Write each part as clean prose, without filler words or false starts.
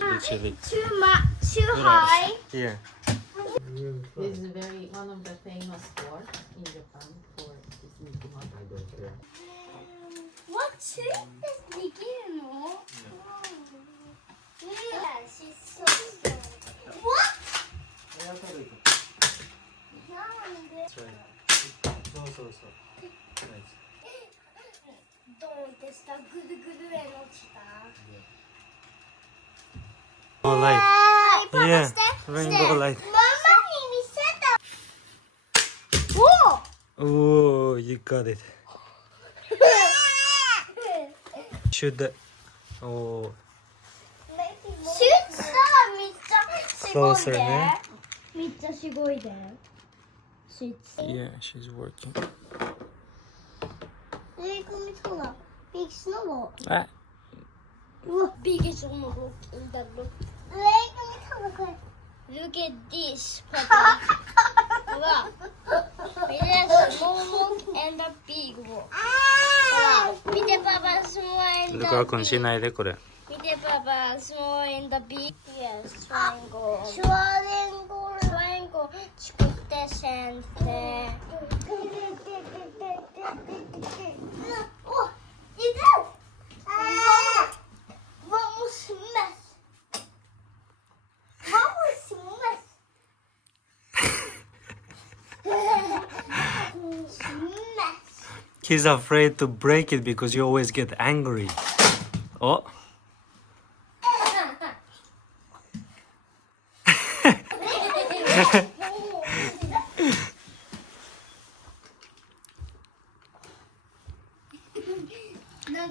Literally. Too high. Yeah. This is one of the famous sport in Japan for this Mickey Mouse. I don't care. What? Shoot this begin? Yeah, she's so strong. What? That's right. Nice. ドーンってしたぐるぐるへ落ちた。Oh, light. はい、パパ Yeah. して。 Rainbow light. ママに見せた。お Oh, you got it. Should the... Oh. シュッさめっちゃすごい Closer で。ね。めっちゃすごいで。シュッさ。 Yeah, she's working. そうだ。Big snowball. Ah. Big snowball in the look. Look at this, Papa. Look, there's small and a big one. 見てパパ small and the ルカ君しないでこれ。見てパパ small and the big. Yes, triangle. Triangle 作って先生。Oh, you did! Vamos mess. Vamos mess. He's afraid to break it because you always get angry. Oh.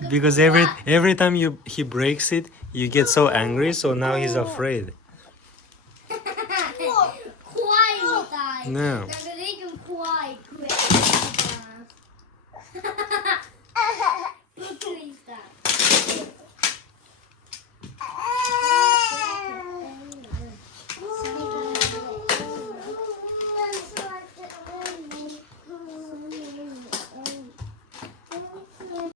Because every time he breaks it, you get so angry. So now he's afraid. 怖いみたい。 No. なんかレイ君怖い。